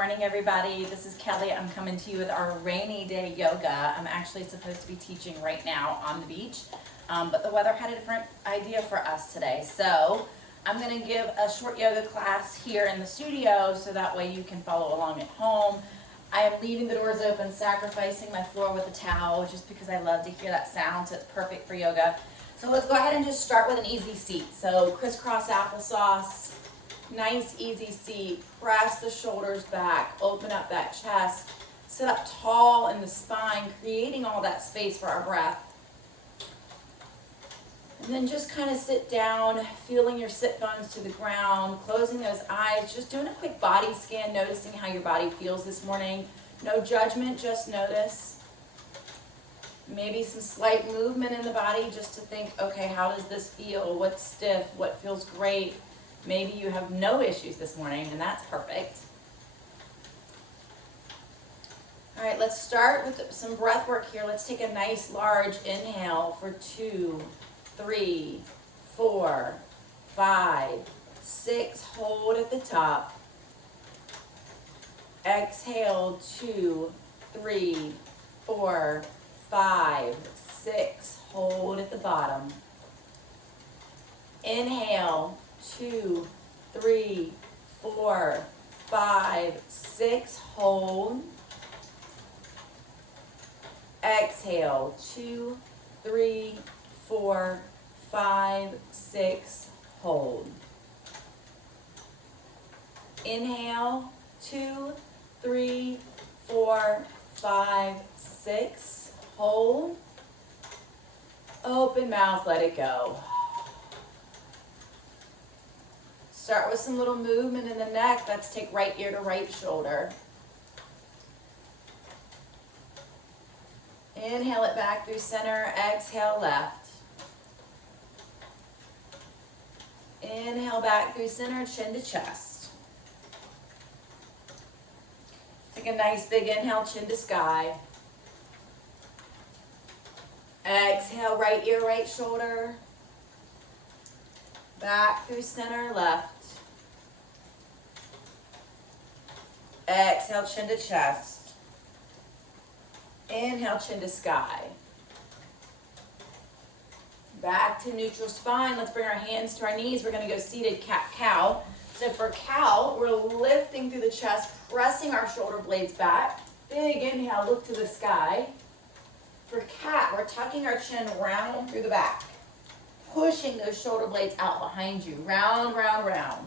morning, everybody. This is Kelly. I'm coming to you with our rainy day yoga. I'm actually supposed to be teaching right now on the beach, but the weather had a different idea for us today. So I'm going to give a short yoga class here in the studio so that way you can follow along at home. I am leaving the doors open, sacrificing my floor with a towel just because I love to hear that sound, so it's perfect for yoga. So let's go ahead and just start with an easy seat. So crisscross applesauce. Nice, easy seat. Press the shoulders back. Open up that chest. Sit up tall in the spine, creating all that space for our breath. And then just kind of sit down, feeling your sit bones to the ground, closing those eyes, just doing a quick body scan, noticing how your body feels this morning. No judgment, just notice. Maybe some slight movement in the body just to think, okay, how does this feel? What's stiff? What feels great? Maybe you have no issues this morning, and that's perfect. All right, let's start with some breath work here. Let's take a nice large inhale for 2, 3, 4, 5, 6. Hold at the top. Exhale, 2, 3, 4, 5, 6. Hold at the bottom. Inhale. 2, 3, 4, 5, 6. Hold. Exhale. 2, 3, 4, 5, 6. Hold. Inhale. 2, 3, 4, 5, 6. Hold. Open mouth. Let it go. Start with some little movement in the neck. Let's take right ear to right shoulder. Inhale it back through center. Exhale left. Inhale back through center, chin to chest. Take a nice big inhale, chin to sky. Exhale, right ear, right shoulder. Back through center, left. Exhale, chin to chest. Inhale, chin to sky. Back to neutral spine. Let's bring our hands to our knees. We're going to go seated cat-cow. So for cow, we're lifting through the chest, pressing our shoulder blades back. Big inhale, look to the sky. For cat, we're tucking our chin round through the back, pushing those shoulder blades out behind you. Round, round, round.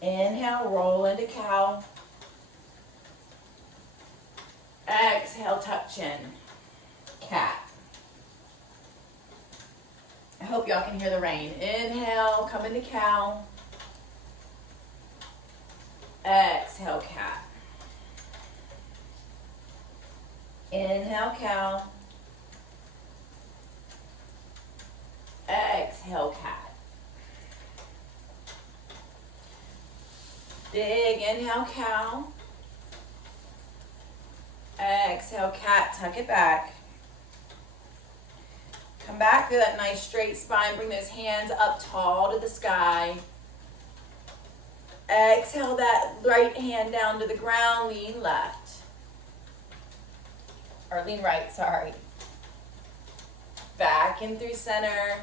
Inhale, roll into cow. Exhale, tuck chin. Cat. I hope y'all can hear the rain. Inhale, come into cow. Exhale, cat. Inhale, cow. Exhale, cat. Big inhale, cow. Exhale, cat. Tuck it back. Come back to that nice straight spine. Bring those hands up tall to the sky. Exhale that right hand down to the ground. Lean left. Or lean right, sorry. Back in through center.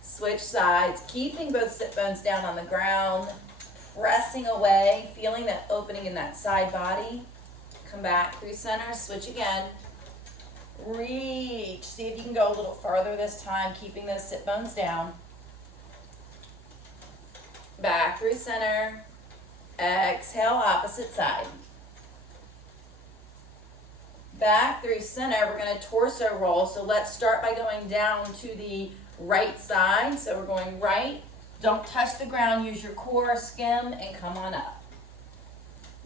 Switch sides. Keeping both sit bones down on the ground. Pressing away. Feeling that opening in that side body. Come back through center. Switch again. Reach. See if you can go a little farther this time. Keeping those sit bones down. Back through center. Exhale, opposite side. Back through center, we're going to torso roll. So let's start by going down to the right side. So we're going right. Don't touch the ground. Use your core, skim, and come on up.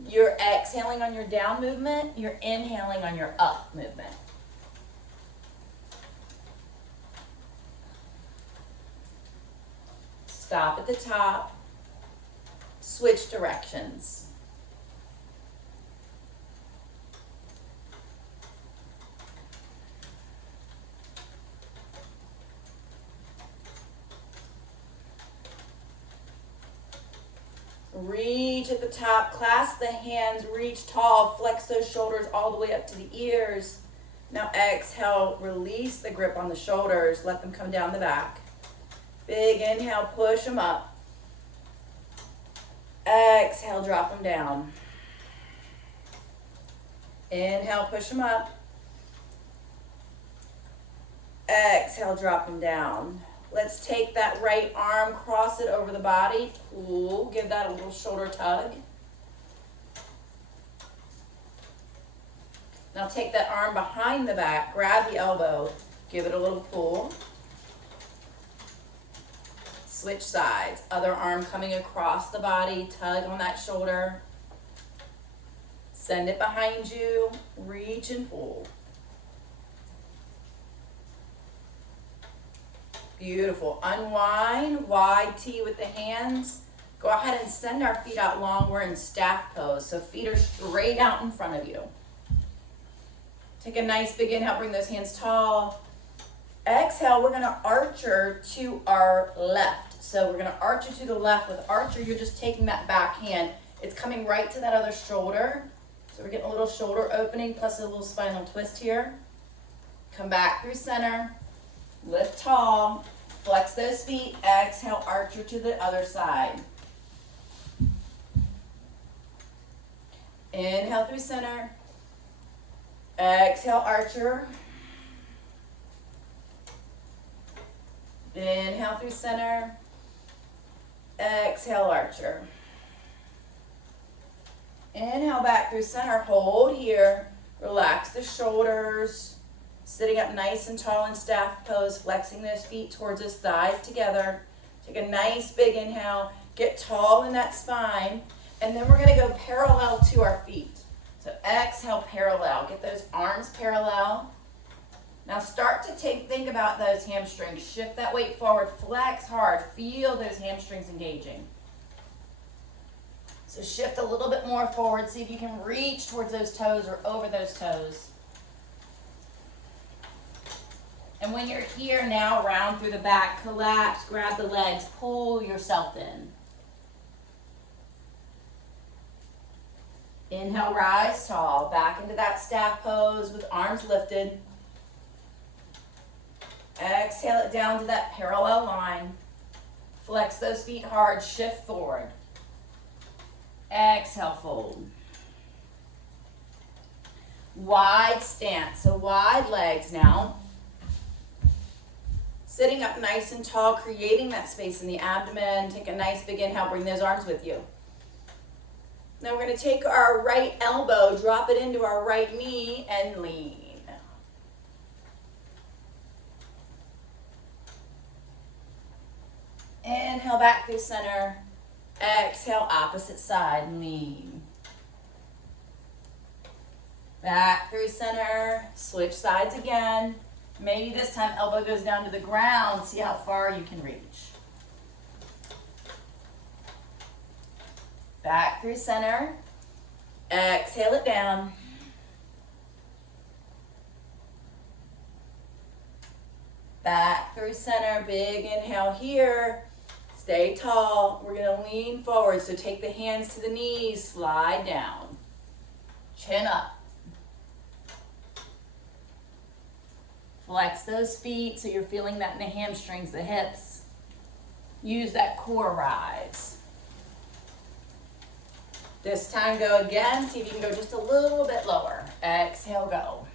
You're exhaling on your down movement. You're inhaling on your up movement. Stop at the top. Switch directions. Reach reach at the top, clasp the hands, reach tall, flex those shoulders all the way up to the ears. Now exhale, release the grip on the shoulders, let them come down the back. Big inhale, push them up. Exhale, drop them down. Inhale, push them up. Exhale, drop them down. Let's take that right arm, cross it over the body, pull, give that a little shoulder tug. Now take that arm behind the back, grab the elbow, give it a little pull. Switch sides, other arm coming across the body, tug on that shoulder. Send it behind you, reach and pull. Beautiful. Unwind, wide T with the hands. Go ahead and send our feet out long. We're in staff pose, so feet are straight out in front of you. Take a nice big inhale, bring those hands tall. Exhale, we're gonna archer to our left. So we're gonna archer to the left. With archer, you're just taking that back hand. It's coming right to that other shoulder. So we're getting a little shoulder opening plus a little spinal twist here. Come back through center. Lift tall, flex those feet, exhale, archer to the other side. Inhale through center, exhale, archer. Inhale through center, exhale, archer. Inhale back through center, hold here, relax the shoulders. Sitting up nice and tall in staff pose, flexing those feet towards those thighs together. Take a nice big inhale, get tall in that spine, and then we're gonna go parallel to our feet. So exhale, parallel, get those arms parallel. Now start to think about those hamstrings. Shift that weight forward, flex hard, feel those hamstrings engaging. So shift a little bit more forward, see if you can reach towards those toes or over those toes. And when you're here now, round through the back, collapse, grab the legs, pull yourself in. Inhale, rise tall, back into that staff pose with arms lifted. Exhale it down to that parallel line. Flex those feet hard, shift forward. Exhale, fold. Wide stance, so wide legs now. Sitting up nice and tall, creating that space in the abdomen. Take a nice big inhale, bring those arms with you. Now we're gonna take our right elbow, drop it into our right knee and lean. Inhale back through center. Exhale, opposite side, lean. Back through center, switch sides again. Maybe this time elbow goes down to the ground. See how far you can reach. Back through center. Exhale it down. Back through center. Big inhale here. Stay tall. We're going to lean forward. So take the hands to the knees. Slide down. Chin up. Flex those feet so you're feeling that in the hamstrings, the hips. Use that core rise. This time go again. See if you can go just a little bit lower. Exhale, go.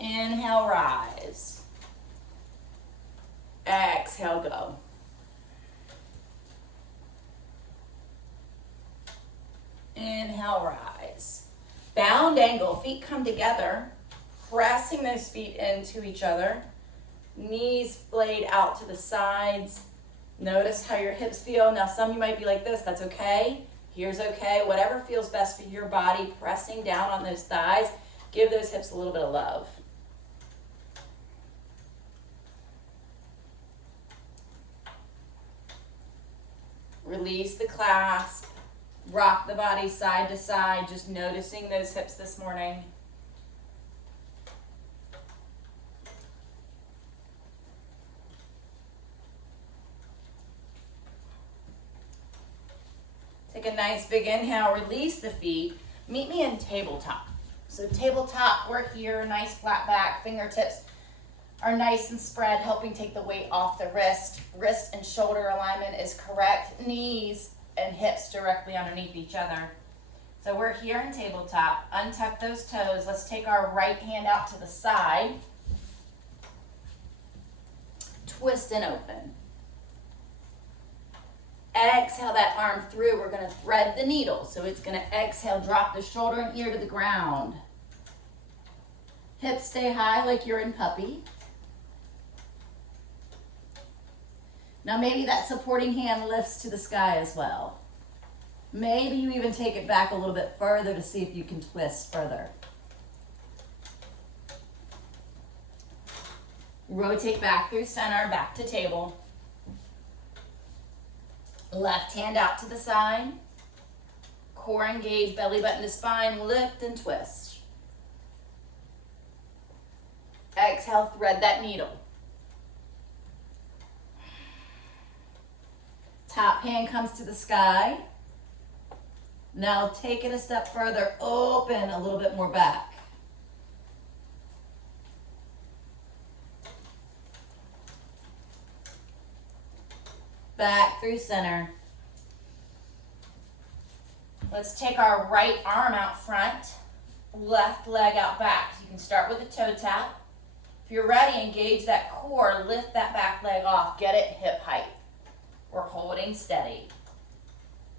Inhale, rise. Exhale, go. Inhale, rise. Bound angle, feet come together, pressing those feet into each other. Knees blade out to the sides. Notice how your hips feel. Now some of you might be like this, that's okay. Here's okay. Whatever feels best for your body, pressing down on those thighs. Give those hips a little bit of love. Release the clasp. Rock the body side to side, just noticing those hips this morning. Take a nice big inhale, release the feet. Meet me in tabletop. So tabletop, we're here, nice flat back, fingertips are nice and spread, helping take the weight off the wrist. Wrist and shoulder alignment is correct. Knees and hips directly underneath each other. So we're here in tabletop. Untuck those toes. Let's take our right hand out to the side. Twist and open. Exhale that arm through. We're going to thread the needle. So it's going to exhale, drop the shoulder and ear to the ground. Hips stay high like you're in puppy. Now maybe that supporting hand lifts to the sky as well. Maybe you even take it back a little bit further to see if you can twist further. Rotate back through center, back to table. Left hand out to the side. Core engaged, belly button to spine, lift and twist. Exhale, thread that needle. Top hand comes to the sky. Now take it a step further, open a little bit more back. Back through center. Let's take our right arm out front, left leg out back. You can start with a toe tap. If you're ready, engage that core, lift that back leg off, get it hip height. We're holding steady.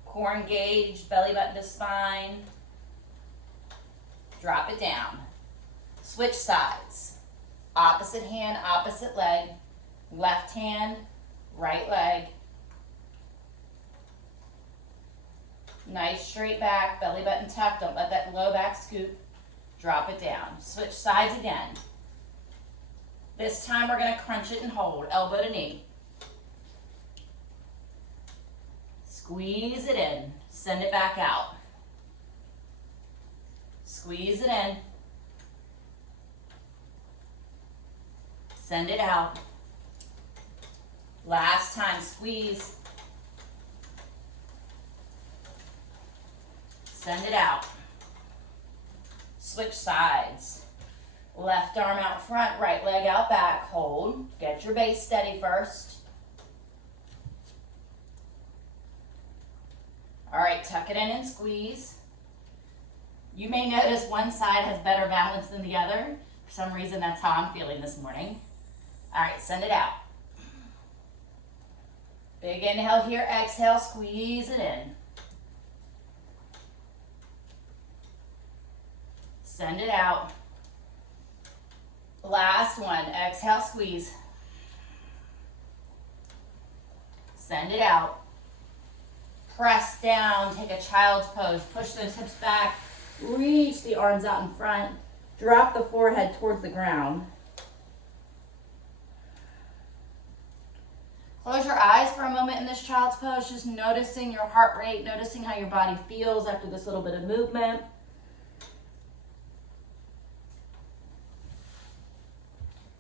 Core engaged, belly button to spine. Drop it down. Switch sides. Opposite hand, opposite leg. Left hand, right leg. Nice straight back, belly button tucked. Don't let that low back scoop. Drop it down. Switch sides again. This time we're going to crunch it and hold, elbow to knee. Squeeze it in, send it back out. Squeeze it in. Send it out. Last time, squeeze. Send it out. Switch sides. Left arm out front, right leg out back, hold. Get your base steady first. All right, tuck it in and squeeze. You may notice one side has better balance than the other. For some reason, that's how I'm feeling this morning. All right, send it out. Big inhale here, exhale, squeeze it in. Send it out. Last one, exhale, squeeze. Send it out. Press down, take a child's pose. Push those hips back, reach the arms out in front. Drop the forehead towards the ground. Close your eyes for a moment in this child's pose, just noticing your heart rate, noticing how your body feels after this little bit of movement.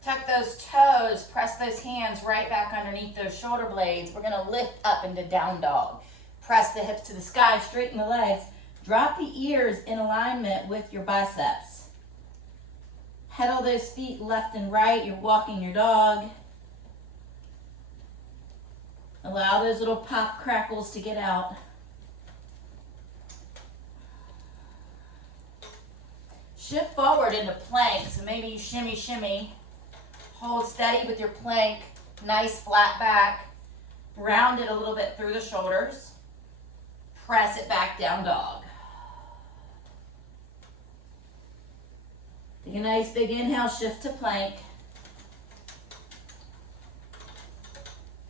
Tuck those toes, press those hands right back underneath those shoulder blades. We're gonna lift up into down dog. Press the hips to the sky, straighten the legs. Drop the ears in alignment with your biceps. Pedal those feet left and right. You're walking your dog. Allow those little pop crackles to get out. Shift forward into plank. So maybe you shimmy, shimmy. Hold steady with your plank. Nice flat back. Round it a little bit through the shoulders. Press it back, down dog. Take a nice big inhale, shift to plank.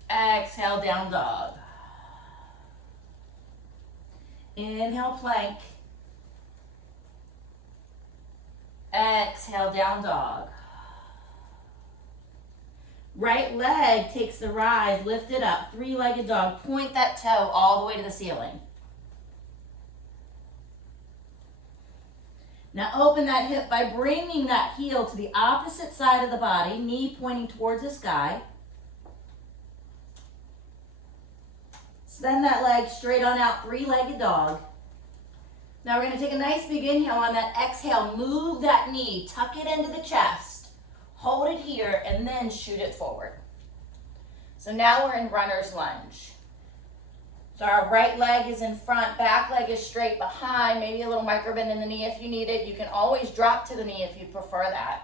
Exhale, down dog. Inhale, plank. Exhale, down dog. Right leg takes the rise, lift it up, three-legged dog. Point that toe all the way to the ceiling. Now open that hip by bringing that heel to the opposite side of the body, knee pointing towards the sky. Send that leg straight on out, three-legged dog. Now we're gonna take a nice big inhale on that exhale. Move that knee, tuck it into the chest. Hold it here and then shoot it forward. So now we're in runner's lunge. So our right leg is in front, back leg is straight behind, maybe a little micro bend in the knee if you need it. You can always drop to the knee if you prefer that.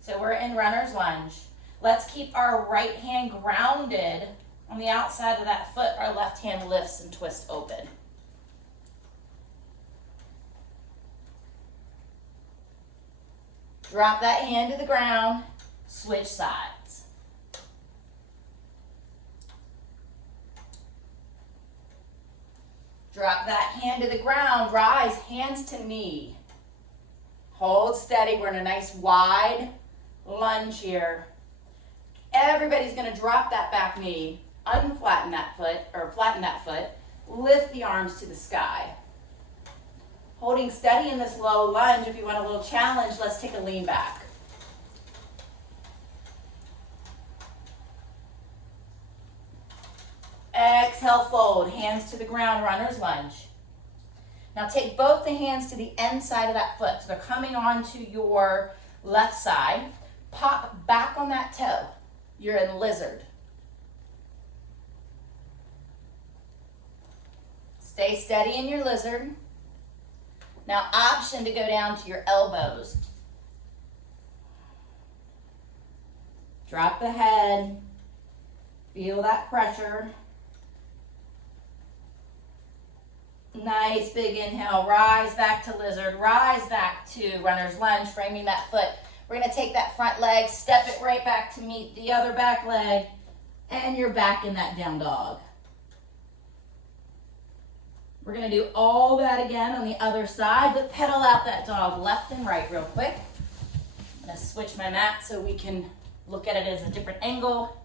So we're in runner's lunge. Let's keep our right hand grounded on the outside of that foot. Our left hand lifts and twists open. Drop that hand to the ground, switch sides. Drop that hand to the ground, rise, hands to knee. Hold steady, we're in a nice wide lunge here. Everybody's gonna drop that back knee, unflatten that foot, or flatten that foot, lift the arms to the sky. Holding steady in this low lunge. If you want a little challenge, let's take a lean back. Exhale, fold, hands to the ground, runner's lunge. Now take both the hands to the inside of that foot. So they're coming onto your left side. Pop back on that toe. You're in lizard. Stay steady in your lizard. Now option to go down to your elbows. Drop the head. Feel that pressure. Nice big inhale. Rise back to lizard. Rise back to runner's lunge, framing that foot. We're going to take that front leg, step it right back to meet the other back leg, and you're back in that down dog. We're going to do all that again on the other side, but pedal out that dog left and right real quick. I'm going to switch my mat so we can look at it as a different angle.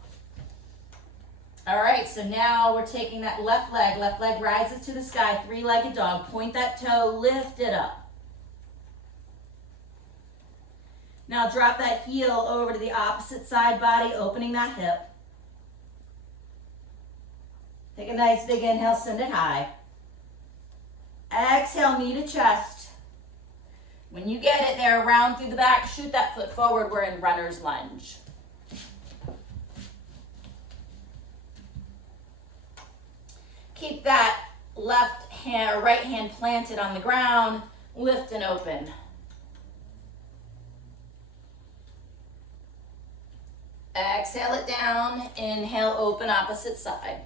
All right, so now we're taking that left leg rises to the sky, three-legged dog. Point that toe, lift it up. Now drop that heel over to the opposite side body, opening that hip. Take a nice big inhale, send it high. Exhale, knee to chest. When you get it there, round through the back, shoot that foot forward. We're in runner's lunge. Keep that left hand or right hand planted on the ground, lift and open. Exhale it down, inhale, open opposite side.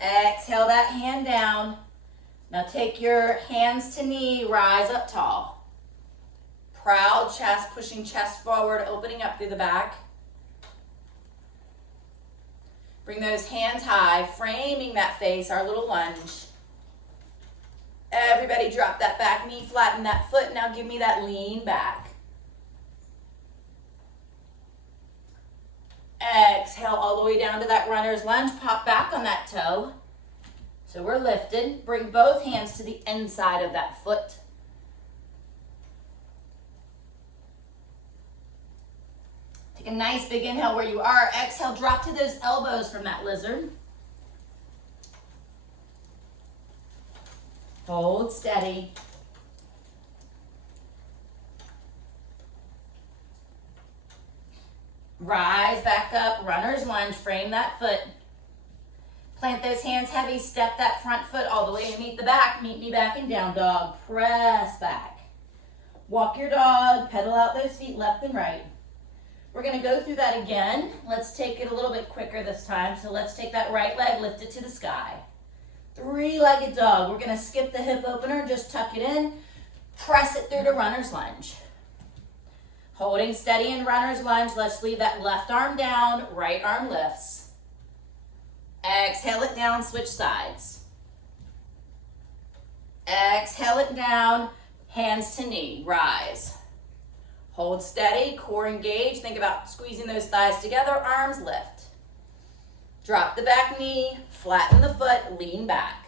Exhale that hand down. Now take your hands to knee, rise up tall. Proud chest, pushing chest forward, opening up through the back. Bring those hands high, framing that face, our little lunge. Everybody drop that back knee, flatten that foot. Now give me that lean back. Exhale all the way down to that runner's lunge. Pop back on that toe. So we're lifted. Bring both hands to the inside of that foot. Take a nice big inhale where you are. Exhale, drop to those elbows from that lizard. Hold steady. Rise back up, runner's lunge, frame that foot. Plant those hands heavy, step that front foot all the way to meet the back. Meet me back in down dog, press back. Walk your dog, pedal out those feet left and right. We're gonna go through that again. Let's take it a little bit quicker this time. So let's take that right leg, lift it to the sky. Three-legged dog. We're gonna skip the hip opener, just tuck it in, press it through to runner's lunge. Holding steady in runner's lunge, let's leave that left arm down, right arm lifts. Exhale it down, switch sides. Exhale it down, hands to knee, rise. Hold steady, core engaged. Think about squeezing those thighs together, arms lift. Drop the back knee, flatten the foot, lean back.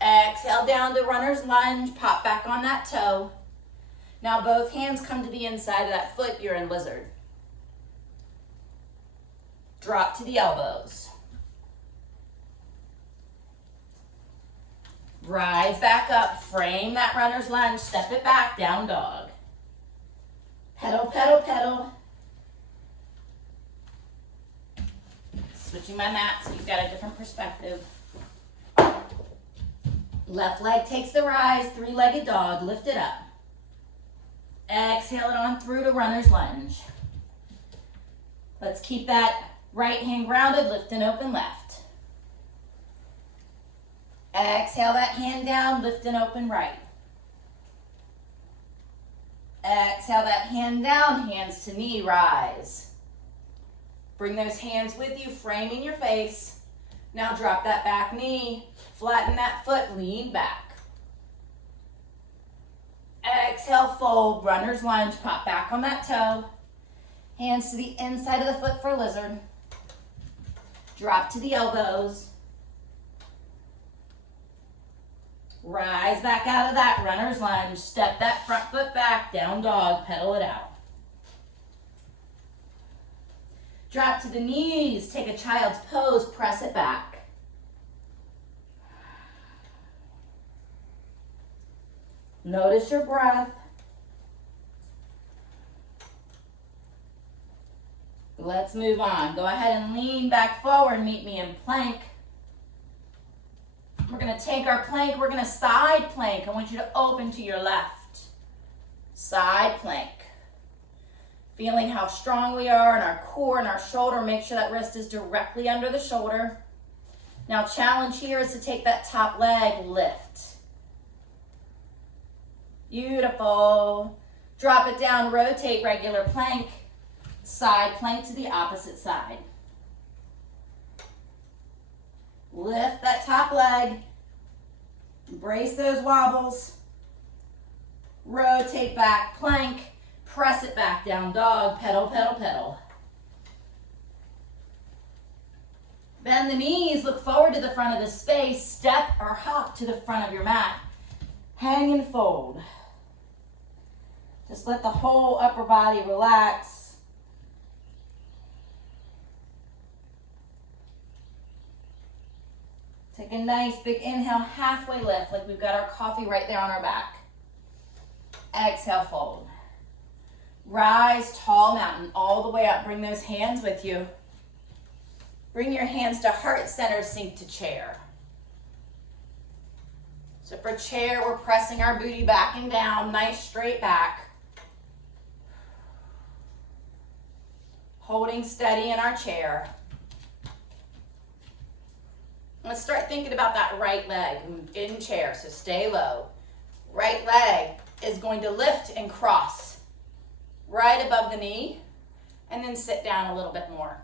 Exhale down to runner's lunge, pop back on that toe. Now both hands come to the inside of that foot, you're in lizard. Drop to the elbows. Rise back up, frame that runner's lunge, step it back, down dog. Pedal, pedal, pedal. Switching my mat so you've got a different perspective. Left leg takes the rise, three-legged dog, lift it up. Exhale it on through to runner's lunge. Let's keep that right hand grounded, lift and open left. Exhale that hand down, lift and open right. Exhale that hand down, hands to knee, rise. Bring those hands with you, framing your face. Now drop that back knee, flatten that foot, lean back. Exhale, fold, runner's lunge, pop back on that toe. Hands to the inside of the foot for lizard. Drop to the elbows. Rise back out of that runner's lunge. Step that front foot back, down dog, pedal it out. Drop to the knees, take a child's pose, press it back. Notice your breath. Let's move on. Go ahead and lean back forward, meet me in plank. We're gonna take our plank, we're gonna side plank. I want you to open to your left. Side plank. Feeling how strong we are in our core and our shoulder. Make sure that wrist is directly under the shoulder. Now challenge here is to take that top leg, lift. Beautiful. Drop it down, rotate regular plank. Side plank to the opposite side. Lift that top leg. Embrace those wobbles. Rotate back, plank. Press it back, down dog, pedal, pedal, pedal. Bend the knees, look forward to the front of the space. Step or hop to the front of your mat. Hang and fold. Just let the whole upper body relax. Take a nice big inhale, halfway lift, like we've got our coffee right there on our back. Exhale, fold. Rise, tall mountain, all the way up. Bring those hands with you. Bring your hands to heart center, sink to chair. So for chair, we're pressing our booty back and down, nice straight back. Holding steady in our chair. Let's start thinking about that right leg in chair, so stay low. Right leg is going to lift and cross right above the knee, and then sit down a little bit more.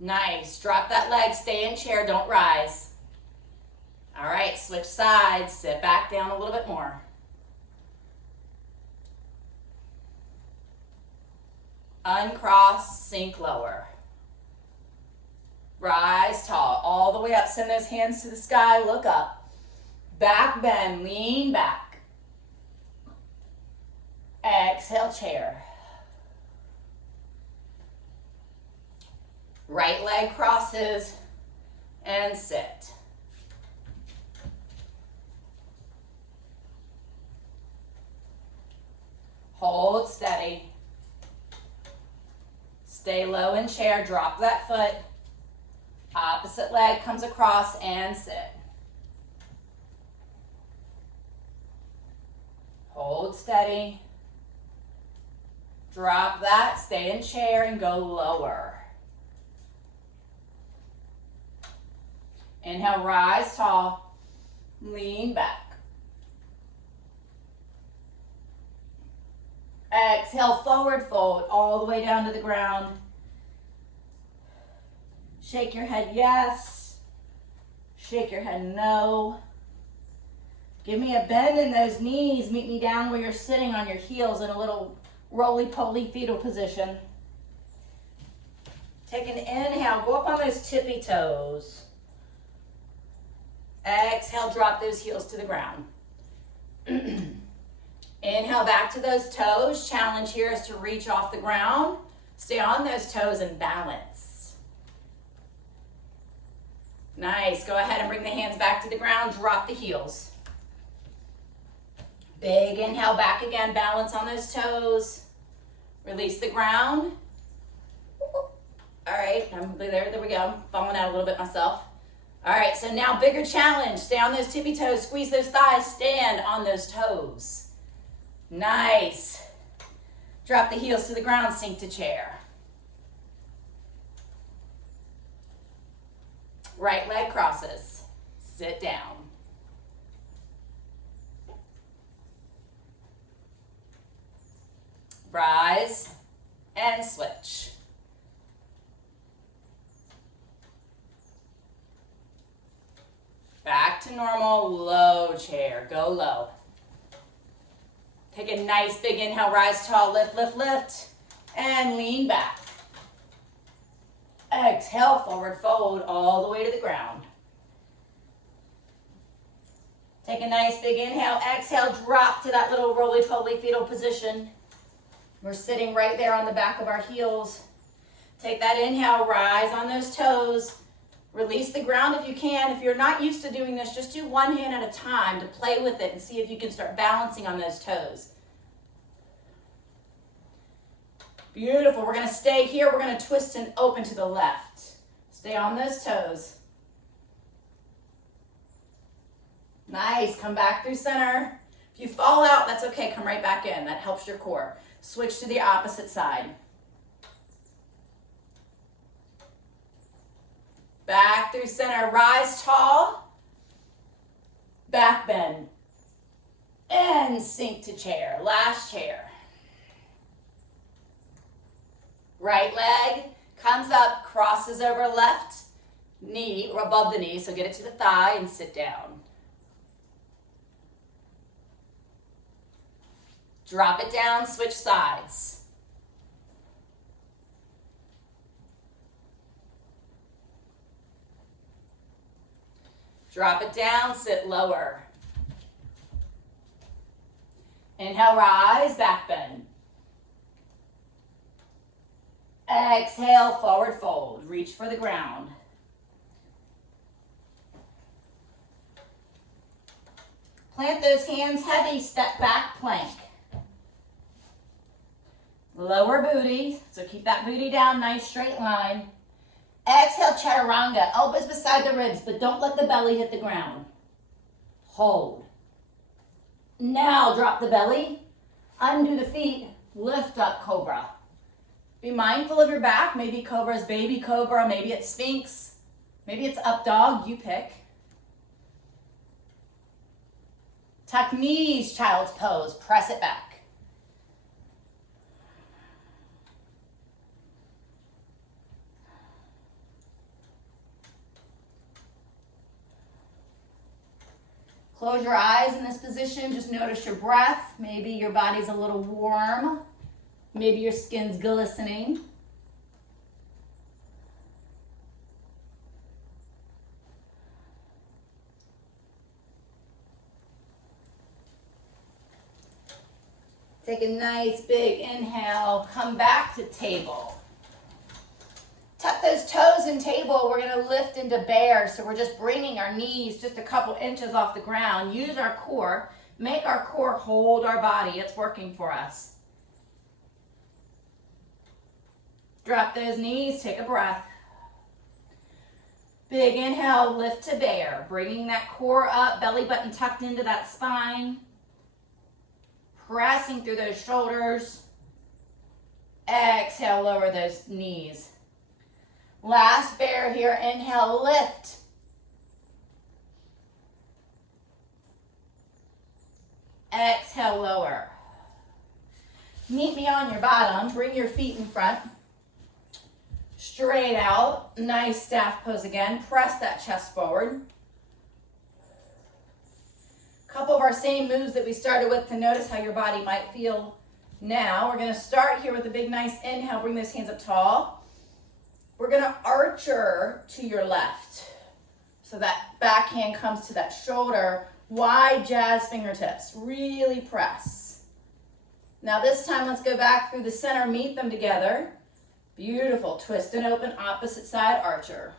Nice, drop that leg, stay in chair, don't rise. All right, switch sides, sit back down a little bit more. Uncross, sink lower. Rise tall, all the way up, send those hands to the sky, look up. Back bend, lean back. Exhale, chair. Right leg crosses and sit. Hold steady. Stay low in chair, drop that foot. Opposite leg comes across and sit. Hold steady. Drop that, stay in chair and go lower. Inhale, rise tall, lean back. Exhale, forward fold all the way down to the ground. Shake your head yes. Shake your head no. Give me a bend in those knees. Meet me down where you're sitting on your heels in a little roly-poly fetal position. Take an inhale. Go up on those tippy toes. Exhale, drop those heels to the ground. Inhale back to those toes. Challenge here is to reach off the ground. Stay on those toes and balance. Nice. Go ahead and bring the hands back to the ground. Drop the heels. Big inhale back again. Balance on those toes. Release the ground. All right, there we go. I'm falling out a little bit myself. All right, so now bigger challenge. Stay on those tippy toes, squeeze those thighs, stand on those toes. Nice. Drop the heels to the ground, sink to chair. Right leg crosses. Sit down. Rise and switch. Back to normal, low chair, go low. Take a nice big inhale, rise tall, lift, lift, lift, and lean back. Exhale, forward fold all the way to the ground. Take a nice big inhale, exhale, drop to that little roly-poly fetal position. We're sitting right there on the back of our heels. Take that inhale, rise on those toes. Release the ground if you can. If you're not used to doing this, just do one hand at a time to play with it and see if you can start balancing on those toes. Beautiful. We're going to stay here. We're going to twist and open to the left. Stay on those toes. Nice. Come back through center. If you fall out, that's okay. Come right back in. That helps your core. Switch to the opposite side. Back through center, rise tall, back bend, and sink to chair, last chair. Right leg comes up, crosses over left knee, or above the knee, so get it to the thigh and sit down. Drop it down, switch sides. Drop it down, sit lower. Inhale, rise, back bend. Exhale, forward fold. Reach for the ground. Plant those hands heavy, step back plank. Lower booty, so keep that booty down, nice straight line. Exhale, chaturanga, elbows beside the ribs, but don't let the belly hit the ground. Hold. Now drop the belly, undo the feet, lift up cobra. Be mindful of your back. Maybe cobra is baby cobra, maybe it's sphinx, maybe it's up dog, you pick. Tuck knees, child's pose, press it back. Close your eyes in this position. Just notice your breath. Maybe your body's a little warm. Maybe your skin's glistening. Take a nice big inhale. Come back to table. Tuck those toes in table. We're going to lift into bear. So we're just bringing our knees just a couple inches off the ground. Use our core. Make our core hold our body. It's working for us. Drop those knees. Take a breath. Big inhale. Lift to bear. Bringing that core up. Belly button tucked into that spine. Pressing through those shoulders. Exhale. Lower those knees. Last bear here, inhale, lift. Exhale, lower. Meet me on your bottom, bring your feet in front. Straight out, nice staff pose again. Press that chest forward. Couple of our same moves that we started with to notice how your body might feel now. We're gonna start here with a big, nice inhale, bring those hands up tall. We're going to archer to your left. So that backhand comes to that shoulder. Wide jazz fingertips. Really press. Now this time, let's go back through the center, meet them together. Beautiful. Twist and open, opposite side archer.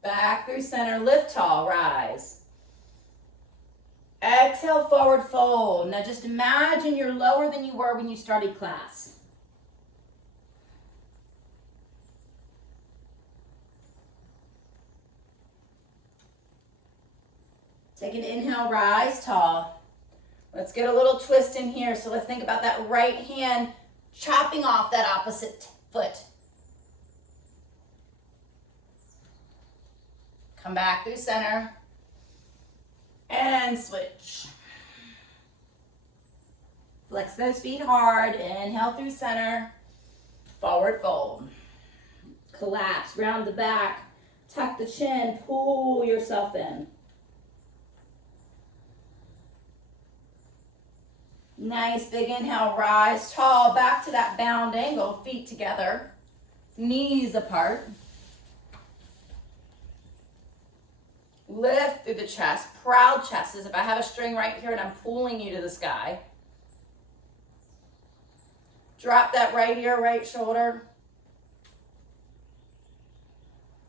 Back through center, lift tall, rise. Exhale, forward fold. Now just imagine you're lower than you were when you started class. Take an inhale, rise tall. Let's get a little twist in here. So let's think about that right hand chopping off that opposite foot. Come back through center and switch. Flex those feet hard. Inhale through center, forward fold. Collapse, round the back, tuck the chin, pull yourself in. Nice big inhale, rise tall, back to that bound angle, feet together, knees apart. Lift through the chest, proud chest, as if I have a string right here and I'm pulling you to the sky. Drop that right ear, right shoulder.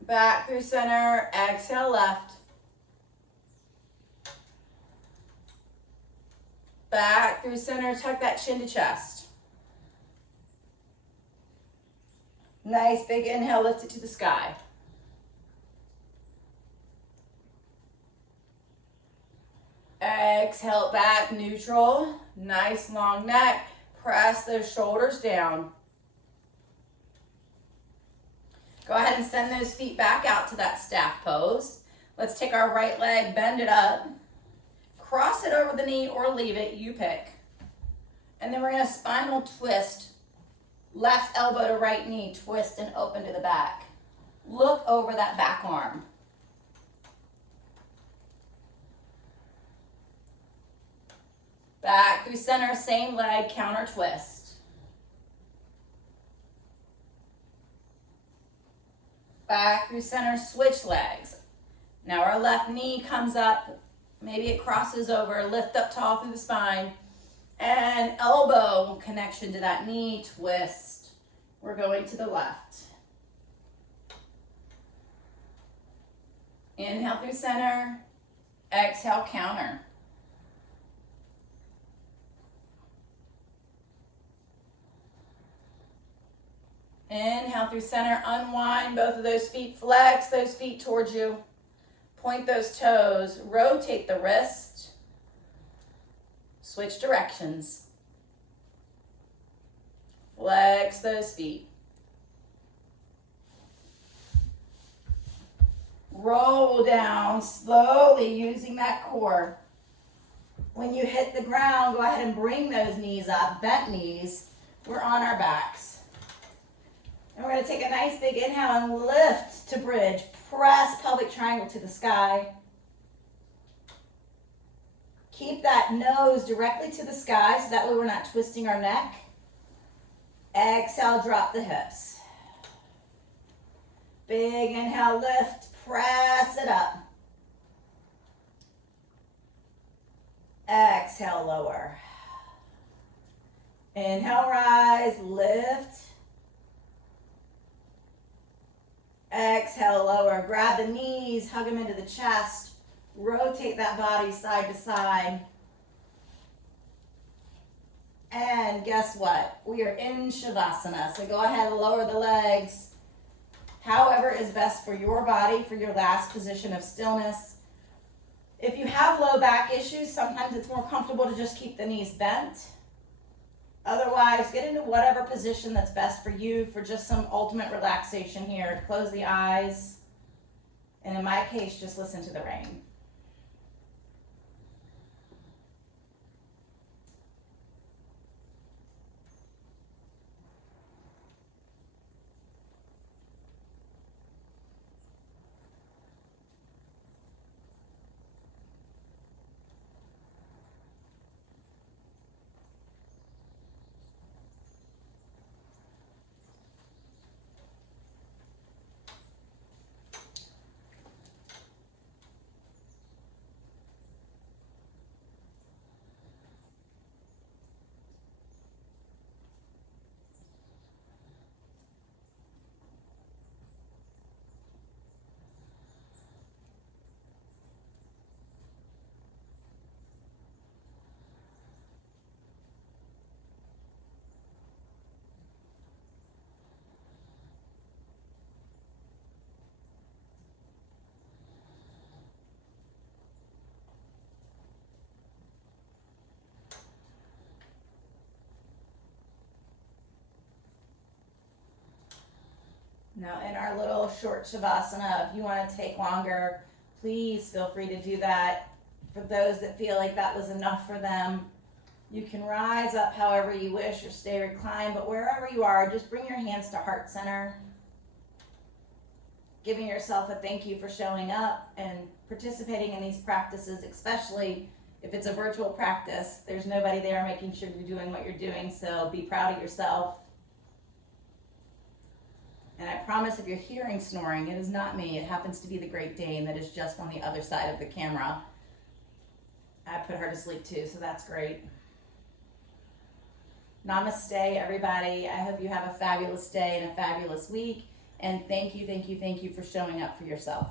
Back through center, exhale left. Back through center, tuck that chin to chest. Nice big inhale, lift it to the sky. Exhale back, neutral. Nice long neck. Press those shoulders down. Go ahead and send those feet back out to that staff pose. Let's take our right leg, bend it up. Cross it over the knee or leave it, you pick. And then we're gonna spinal twist. Left elbow to right knee, twist and open to the back. Look over that back arm. Back through center, same leg, counter twist. Back through center, switch legs. Now our left knee comes up, maybe it crosses over, lift up tall through the spine, and elbow connection to that knee, twist. We're going to the left. Inhale through center, exhale, counter. Inhale through center, unwind both of those feet, flex those feet towards you. Point those toes, rotate the wrist. Switch directions. Flex those feet. Roll down slowly using that core. When you hit the ground, go ahead and bring those knees up, bent knees. We're on our backs. And we're going to take a nice big inhale and lift to bridge. Press pelvic triangle to the sky. Keep that nose directly to the sky so that way we're not twisting our neck. Exhale, drop the hips. Big inhale, lift, press it up. Exhale, lower. Inhale, rise, lift. Exhale, lower. Grab the knees, hug them into the chest. Rotate that body side to side. And guess what? We are in Shavasana. So go ahead and lower the legs. However is best for your body, for your last position of stillness. If you have low back issues, sometimes it's more comfortable to just keep the knees bent. Otherwise, get into whatever position that's best for you for just some ultimate relaxation here. Close the eyes. And in my case, just listen to the rain. Now in our little short Shavasana, if you want to take longer, please feel free to do that. For those that feel like that was enough for them, you can rise up however you wish or stay reclined, but wherever you are, just bring your hands to heart center. Giving yourself a thank you for showing up and participating in these practices, especially if it's a virtual practice. There's nobody there making sure you're doing what you're doing, so be proud of yourself. And I promise if you're hearing snoring, it is not me. It happens to be the Great Dane that is just on the other side of the camera. I put her to sleep too, so that's great. Namaste, everybody. I hope you have a fabulous day and a fabulous week. And thank you for showing up for yourself.